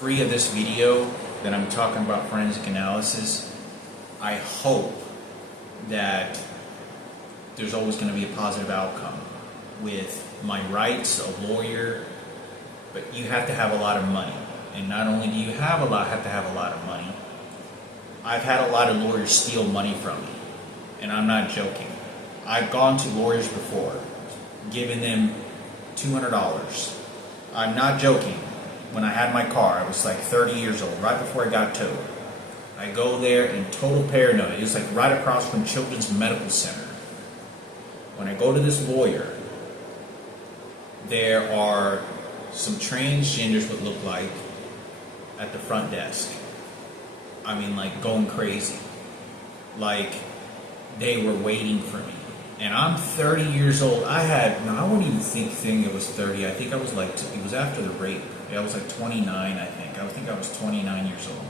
Free of this video that I'm talking about forensic analysis, I hope that there's always going to be a positive outcome with my rights, a lawyer, but you have to have a lot of money. And not only do you have to have a lot of money, I've had a lot of lawyers steal money from me. And I'm not joking. I've gone to lawyers before, given them $200. I'm not joking. When I had my car, I was like 30 years old, right before I got towed. I go there in total paranoia. It was like right across from Children's Medical Center. When I go to this lawyer, there are some transgenders, what look like, at the front desk. I mean, like, going crazy. Like, they were waiting for me. And I'm 30 years old. I wouldn't even think it was 30. I think I was like, it was after the rape. I was like 29, I think. I think I was 29 years old.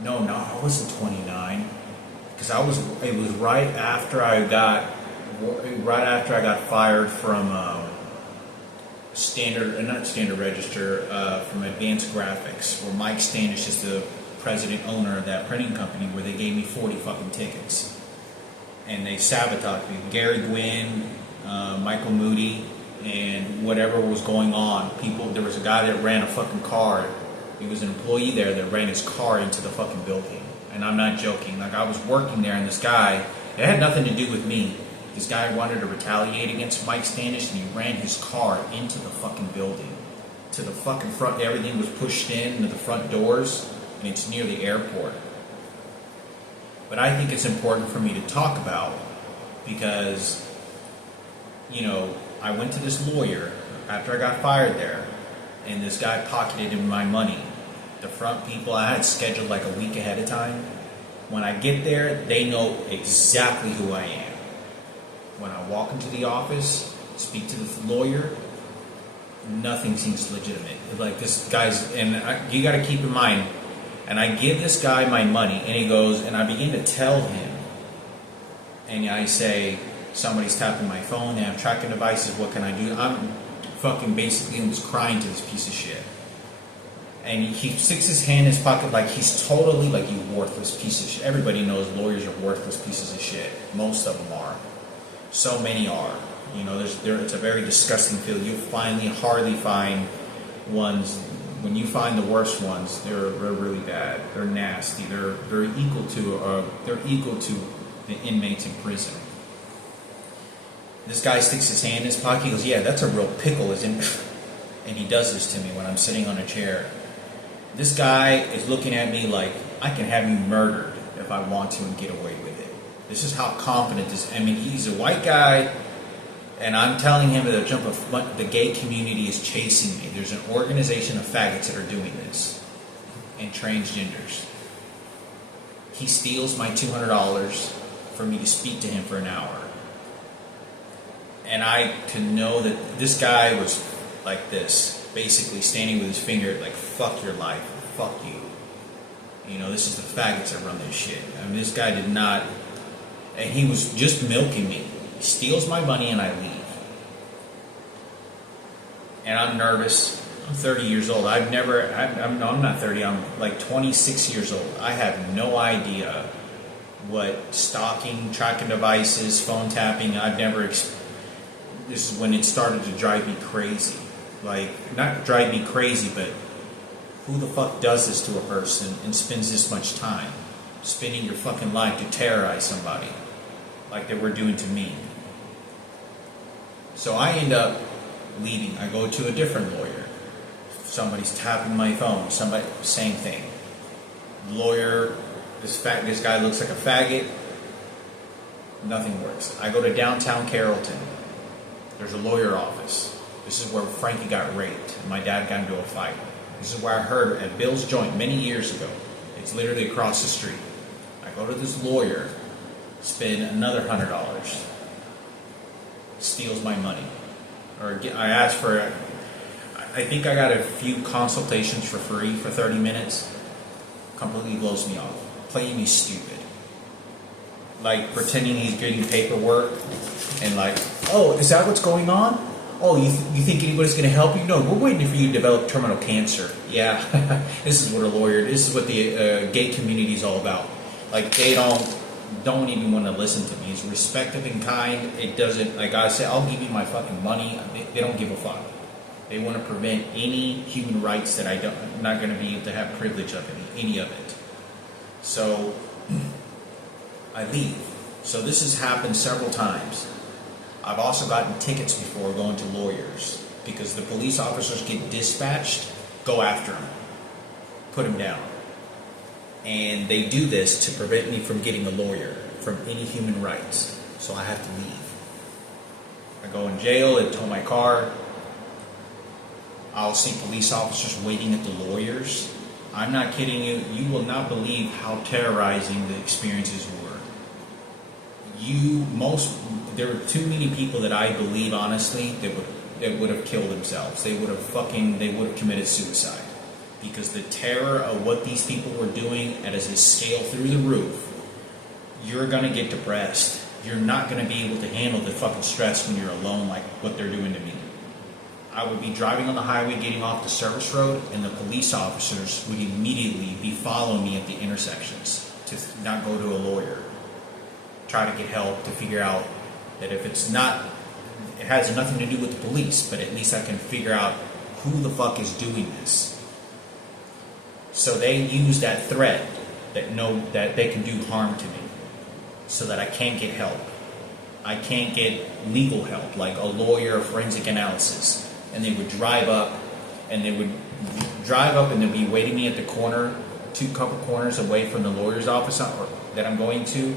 No, I wasn't 29. Because it was right after I got fired from not Standard Register, from Advanced Graphics, where Mike Standish is the president owner of that printing company, where they gave me 40 fucking tickets. And they sabotaged me. Gary Gwynn, Michael Moody, and whatever was going on. There was a guy that ran a fucking car. He was an employee there that ran his car into the fucking building. And I'm not joking. Like, I was working there, and this guy, it had nothing to do with me. This guy wanted to retaliate against Mike Standish, and he ran his car into the fucking building. To the fucking front. Everything was pushed in to the front doors, and it's near the airport. But I think it's important for me to talk about because, I went to this lawyer after I got fired there, and this guy pocketed my money. The front people I had scheduled like a week ahead of time. When I get there, they know exactly who I am. When I walk into the office, speak to the lawyer, nothing seems legitimate. Like, this guy's, and you got to keep in mind, and I give this guy my money, and he goes, and I begin to tell him, and I say, somebody's tapping my phone, they have tracking devices, what can I do? I'm fucking basically almost crying to this piece of shit. And he sticks his hand in his pocket like he's totally like, you worthless piece of shit. Everybody knows lawyers are worthless pieces of shit. Most of them are. So many are. It's a very disgusting field. You hardly find ones. When you find the worst ones, they're really bad. They're nasty. They're equal to the inmates in prison. This guy sticks his hand in his pocket. He goes, "Yeah, that's a real pickle, isn't it?" And he does this to me when I'm sitting on a chair. This guy is looking at me like, I can have you murdered if I want to and get away with it. This is how confident this. I mean, he's a white guy. And I'm telling him that the gay community is chasing me. There's an organization of faggots that are doing this. And transgenders. He steals my $200 for me to speak to him for an hour. And I can know that this guy was like this. Basically standing with his finger like, fuck your life. Fuck you. This is the faggots that run this shit. I mean, this guy did not. And he was just milking me. He steals my money and I leave. And I'm nervous. I'm 30 years old. I'm not 30. I'm like 26 years old. I have no idea what stalking, tracking devices, phone tapping. This is when it started to drive me crazy. Like, not drive me crazy, but who the fuck does this to a person and spends this much time spending your fucking life to terrorize somebody like they were doing to me? So I end up leaving. I go to a different lawyer. Somebody's tapping my phone. Same thing. Lawyer, this guy looks like a faggot. Nothing works. I go to downtown Carrollton. There's a lawyer office. This is where Frankie got raped and my dad got into a fight. This is where I heard at Bill's Joint many years ago. It's literally across the street. I go to this lawyer, spend another $100. Steals my money. I asked for, I think I got a few consultations for free for 30 minutes. Completely blows me off. Playing me stupid. Like, pretending he's getting paperwork and like, oh, is that what's going on? Oh, you think anybody's going to help you? No, we're waiting for you to develop terminal cancer. Yeah, this is this is what the gay community is all about. Like, they don't even want to listen to me. It's respectful and kind. It doesn't, like I said, I'll give you my fucking money. They don't give a fuck. They want to prevent any human rights that I'm not going to be able to have privilege of any of it. So I leave. So this has happened several times. I've also gotten tickets before going to lawyers because the police officers get dispatched, go after them, put them down. And they do this to prevent me from getting a lawyer, from any human rights. So I have to leave. I go in jail, they tow my car. I'll see police officers waiting at the lawyers. I'm not kidding you. You will not believe how terrorizing the experiences were. There were too many people that I believe, honestly, that would have killed themselves. They would have committed suicide. Because the terror of what these people were doing as a scale through the roof, you're going to get depressed. You're not going to be able to handle the fucking stress when you're alone like what they're doing to me. I would be driving on the highway getting off the service road, and the police officers would immediately be following me at the intersections to not go to a lawyer. Try to get help to figure out that if it has nothing to do with the police, but at least I can figure out who the fuck is doing this. So they use that threat that they can do harm to me so that I can't get help. I can't get legal help, like a lawyer, forensic analysis. And they would drive up and they'd be waiting me at the corner, couple corners away from the lawyer's office that I'm going to.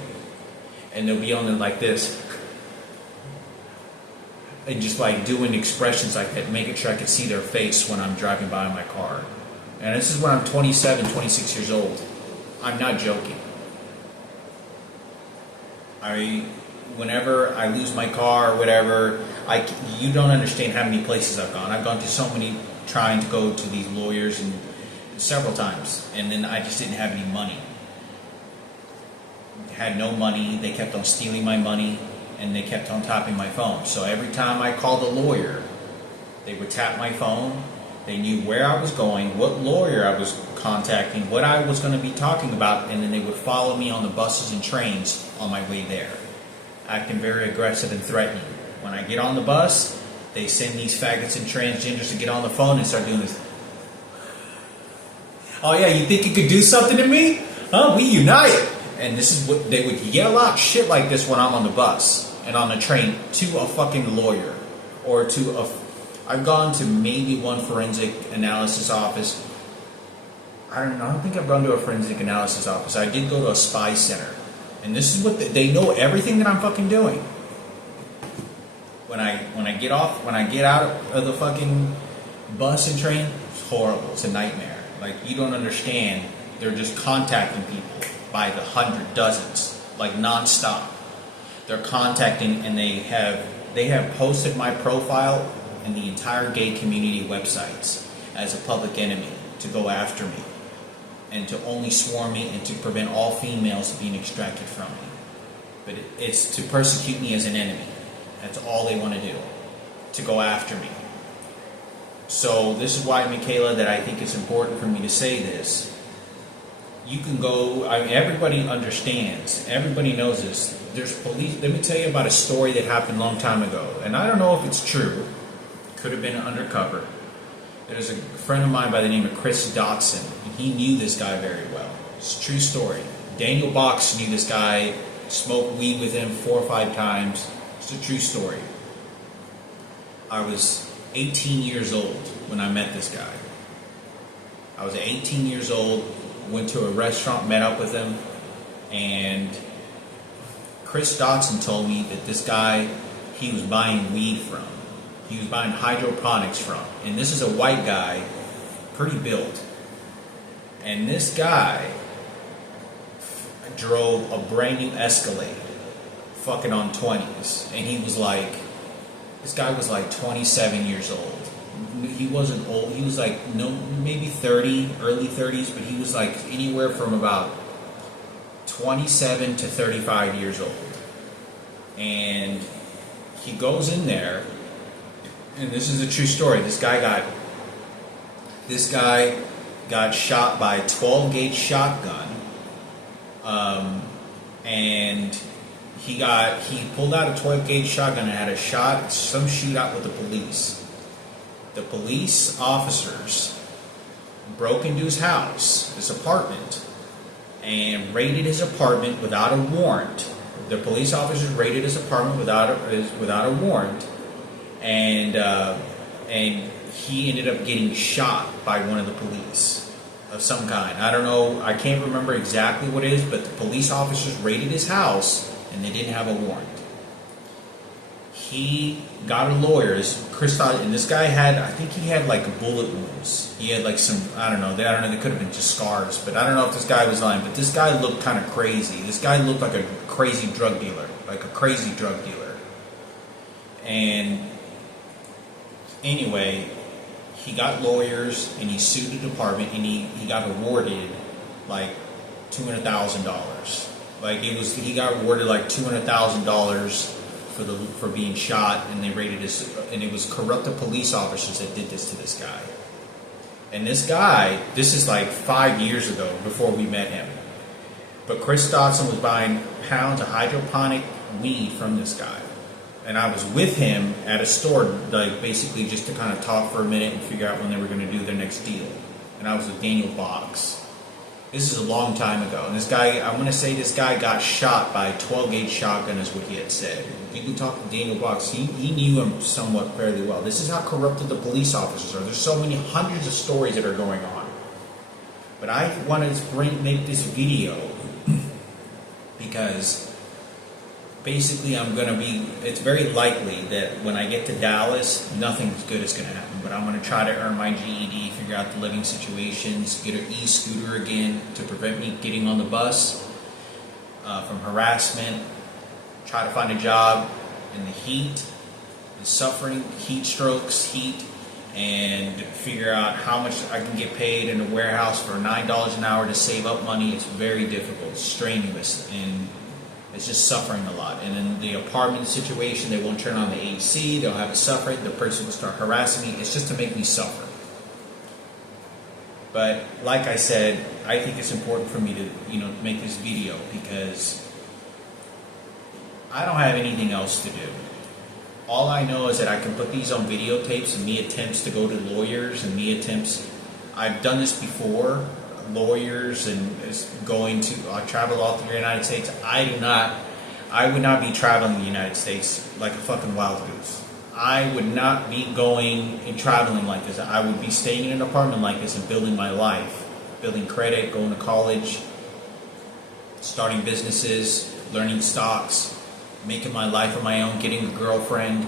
And they'll be on there like this. And just like doing expressions like that, making sure I could see their face when I'm driving by in my car. And this is when I'm 27, 26 years old. I'm not joking. Whenever I lose my car or whatever, you don't understand how many places I've gone. I've gone to so many trying to go to these lawyers and several times. And then I just didn't have any money. I had no money. They kept on stealing my money and they kept on tapping my phone. So every time I called a lawyer, they would tap my phone. They knew where I was going, what lawyer I was contacting, what I was going to be talking about, and then they would follow me on the buses and trains on my way there, acting very aggressive and threatening. When I get on the bus, they send these faggots and transgenders to get on the phone and start doing this. Oh yeah, you think you could do something to me? Huh? We unite! And this is what they would yell out shit like this when I'm on the bus and on the train to a fucking lawyer or to a... I've gone to maybe one forensic analysis office. I don't think I've gone to a forensic analysis office. I did go to a spy center. And this is what they know everything that I'm fucking doing. When I get out of the fucking bus and train, it's horrible. It's a nightmare. Like, you don't understand. They're just contacting people by the dozens, like nonstop. They're contacting, and they have posted my profile in the entire gay community websites as a public enemy to go after me and to only swarm me and to prevent all females being extracted from me. But it's to persecute me as an enemy. That's all they want to do, to go after me. So this is why, Michaela, that I think it's important for me to say this. You can go, everybody understands, everybody knows this. There's police. Let me tell you about a story that happened a long time ago, and I don't know if it's true. Could have been undercover. There's a friend of mine by the name of Chris Dotson, and he knew this guy very well. It's a true story. Daniel Box knew this guy, smoked weed with him 4 or 5 times. It's a true story. I was 18 years old when I met this guy. I was 18 years old, went to a restaurant, met up with him, and Chris Dotson told me that this guy he was buying weed from. He was buying hydroponics from. And this is a white guy, pretty built. And this guy drove a brand new Escalade, fucking on 20s. And he was like, this guy was like 27 years old. He wasn't old. He was like, maybe 30, early 30s, but he was like anywhere from about 27 to 35 years old. And he goes in there, and this is a true story. This guy got shot by a 12-gauge shotgun, and he pulled out a 12-gauge shotgun and had some shootout with the police. The police officers broke into his house, his apartment, and raided his apartment without a warrant. The police officers raided his apartment without a warrant, and he ended up getting shot by one of the police of some kind. I don't know. I can't remember exactly what it is, but the police officers raided his house and they didn't have a warrant. He got a lawyer, Chris Todd, and this guy I think he had like bullet wounds. He had like some, I don't know, they could have been just scars, but I don't know if this guy was lying, but this guy looked kind of crazy. This guy looked like a crazy drug dealer. And anyway, he got lawyers and he sued the department and he got awarded like $200,000. Like he got awarded like $200,000 for being shot, and they raided and it was corrupted police officers that did this to this guy. And this is like 5 years ago before we met him. But Chris Dotson was buying pounds of hydroponic weed from this guy. And I was with him at a store, like basically just to kind of talk for a minute and figure out when they were going to do their next deal. And I was with Daniel Boggs. This is a long time ago. And this guy, I'm going to say this guy got shot by a 12-gauge shotgun is what he had said. You can talk to Daniel Boggs. He knew him somewhat fairly well. This is how corrupted the police officers are. There's so many hundreds of stories that are going on. But I wanted to make this video because basically it's very likely that when I get to Dallas, nothing good is going to happen. But I'm going to try to earn my GED, figure out the living situations, get an e-scooter again to prevent me getting on the bus from harassment, try to find a job in the heat, the suffering, heat strokes, and figure out how much I can get paid in a warehouse for $9 an hour to save up money. It's very difficult, it's strenuous, and it's just suffering a lot. And in the apartment situation, they won't turn on the AC, they'll have it suffering, the person will start harassing me. It's just to make me suffer. But like I said, I think it's important for me to make this video because I don't have anything else to do. All I know is that I can put these on videotapes and me attempts to go to lawyers and I've done this before, lawyers and I travel all through the United States. I would not be traveling the United States like a fucking wild goose. I would not be going and traveling like this. I would be staying in an apartment like this and building my life, building credit, going to college, starting businesses, learning stocks, making my life on my own, getting a girlfriend.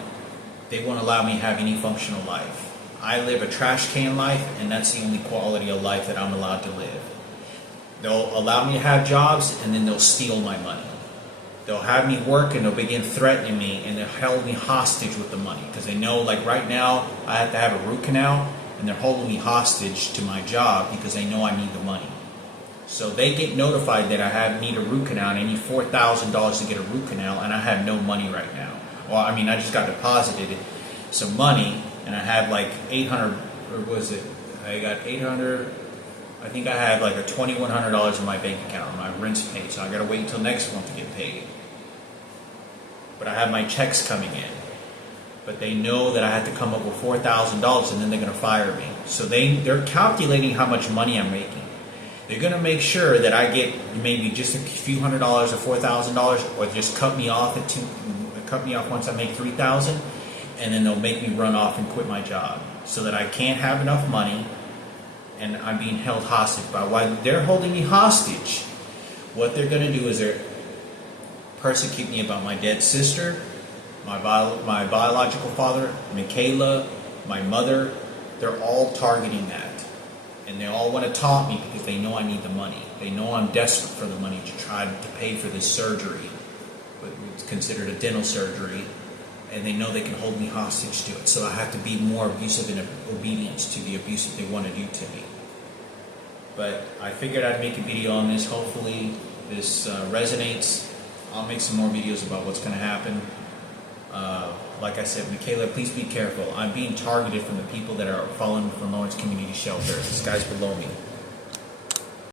They won't allow me to have any functional life. I live a trash can life, and that's the only quality of life that I'm allowed to live. They'll allow me to have jobs, and then they'll steal my money. They'll have me work, and they'll begin threatening me, and they'll hold me hostage with the money. Because they know, like right now, I have to have a root canal, and they're holding me hostage to my job because they know I need the money. So they get notified that I need a root canal, and I need $4,000 to get a root canal, and I have no money right now. Well, I mean, I just got deposited some money, and I have like 800, or was it? I got 800. I think I have like a $2,100 in my bank account. My rent's paid, so I got to wait until next month to get paid. But I have my checks coming in. But they know that I had to come up with $4,000, and then they're going to fire me. So they're calculating how much money I'm making. They're going to make sure that I get maybe just a few $100 or $4,000, or just cut me off once I make $3,000, and then they'll make me run off and quit my job, so that I can't have enough money, and I'm being held hostage. By why they're holding me hostage, what they're going to do is they're persecute me about my dead sister, my biological father, Michaela, my mother. They're all targeting that. And they all want to taunt me because they know I need the money. They know I'm desperate for the money to try to pay for this surgery. It's considered a dental surgery. And they know they can hold me hostage to it. So I have to be more abusive in obedience to the abuse that they want to do to me. But I figured I'd make a video on this. Hopefully this resonates. I'll make some more videos about what's going to happen. like I said, Michaela, please be careful. I'm being targeted from the people that are following from Lawrence Community Shelter. This guy's below me.